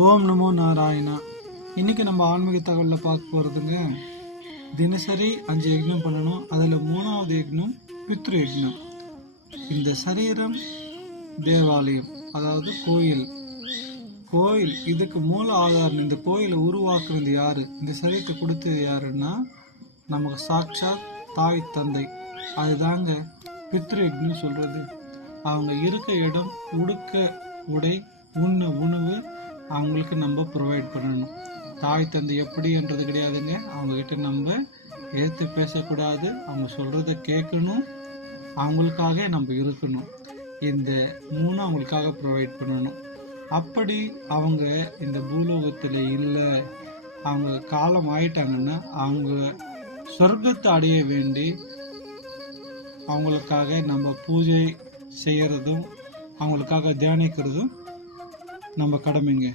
ஓம் நமோ நாராயணா. இன்னைக்கு நம்ம ஆன்மீக தகவலில் பார்க்க போகிறதுங்க, தினசரி 5 யக்னம் பண்ணணும். அதில் 3வது யக்னம் பித்ரு யக்னம். இந்த சரீரம் தேவாலயம், அதாவது கோயில் இதுக்கு மூல ஆதாரம். இந்த கோயிலை உருவாக்குறது யாரு, இந்த சரீரத்தை கொடுத்தது யாருன்னா நமக்கு சாட்சாத் தாய் தந்தை. அதுதாங்க பித்ரு யக்னம் சொல்றது. அவங்க இருக்க இடம், உடுக்க உடை, உண்ண உணவு அவங்களுக்கு நம்ம ப்ரொவைட் பண்ணணும். தாய் தந்தை எப்படின்றது கிடையாதுங்க. அவங்கக்கிட்ட நம்ம எதிர்த்து பேசக்கூடாது, அவங்க சொல்கிறத கேட்கணும், அவங்களுக்காக நம்ம இருக்கணும். இந்த 3 அவங்களுக்காக ப்ரொவைட் பண்ணணும். அப்படி அவங்க இந்த பூலோகத்தில் இல்லை, அவங்க காலம் ஆயிட்டாங்கன்னா அவங்க சொர்க்கத்தை அடைய வேண்டி அவங்களுக்காக நம்ம பூஜை செய்கிறதும் அவங்களுக்காக தியானிக்கிறதும் நம்ம கடமைங்க.